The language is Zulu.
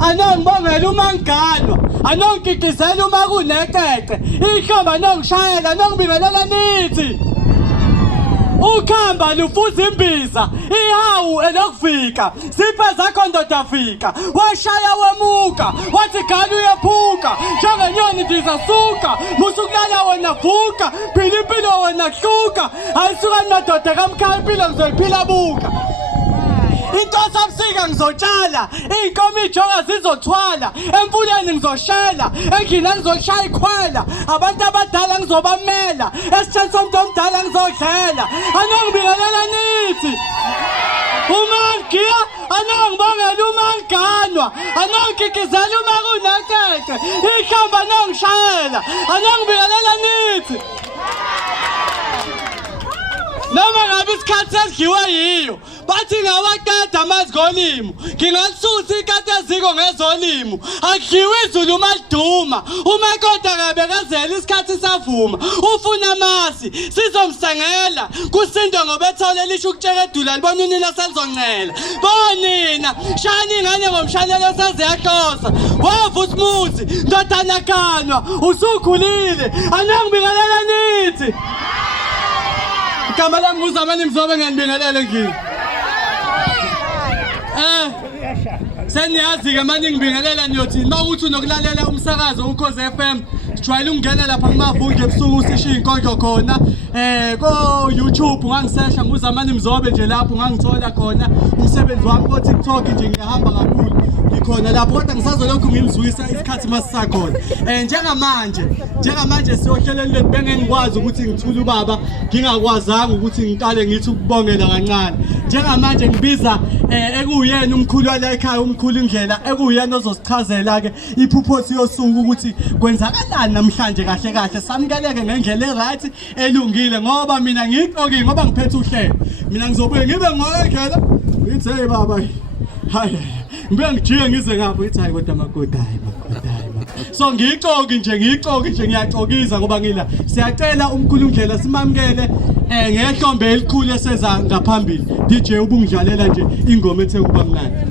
anongibongela uma ngiganwa, anongigigizela uma kunekece, ihlomba anongishayela, anongibingelela nithi. Ukhamba lufuza imbiza, ihawu elokufika, siphe zakho ndoda fika, washaya wemuka, wathi gani uyephuka, njengenyoni ndizasuka, musukulala wena vuka, phila impilo wena hluka, ayisuka madoda kamkhaya impilo ngizoyiphila buka. Into sabusika ngizotshala, iy'nkomo ijonga zizothwala, emfuleni ngizoshela, endlini ngizoshaya ikhwela, abantu abadala ngizobamela, esitsheni somuntu omdala ngizodlela, anongibingelela nithi. Uma ngiya, anongibongela uma ngiganwa, anongigigizela uma kunekece, ihlomba anongishayela, anongibingelela nithi. Noma ngabe isikhathi sesidliwe yiyo, bathi ngawaqeda amanzi ngolimo, ngingalisusa ikati eziko ngezolimo, akudliwe izulu uma liduma, umakoti akabekezela isikhathi savuma, ufuna amasi, sizomsengela, kusindwe ngoba ethole lisho ukutsheka edula libona unina selizoncela. Bonina, shayani ingane ngomshanelo seziyahlosa, wavusa umuzi, ndodana kanwa, usukhulile, anongibingelela nithi. Igama lami nguZamani Mzobe ngiyanibingelele ngini. Seniyazi-ke manje ngibingelela niyothini mawukuthi unokulalela umsakazo Ukhozi FM sijwayele ukungena lapha kumavunge ebusuku sishiya inkondlo khona ko YouTube ungangisesha nguZamani Mzobe nje lapho ungangithola khona umsebenzi wami ko TikTok nje ngiyahamba kakhulu ngikhona lapho kodwa ngisazolokhu ngilizwisa isikhathi masisakhona njengamanje siyohleleni lethu bengengikwazi ukuthi ngithule ubaba ngingakwazanga ukuthi ngiqale ngithi ukubongela kancane njengamanje ngibiza ekuyena umkhulu wala ekhaya umkhulu indlela ekuyena ozosichazela ke iphuphosi yosuku ukuthi kwenzakalani namhlanje kahle kahle samkeleke ngendlela eright elungile ngoba mina ngiqoki ngoba ngiphethe uhlelo mina ngizobuye ngibe ngoyedlela ngithi hey baba hayi ngibe ngijike ngize ngapho ithi hayi kodwa makoti hayi so ngiqoki nje ngiyaxokiza ngoba ngila siyacela umkhulu indlela simamkele ngehlombe elikhulu eseza ngaphambili DJ ubungidlalela nje ingoma ethe kuba mnandi.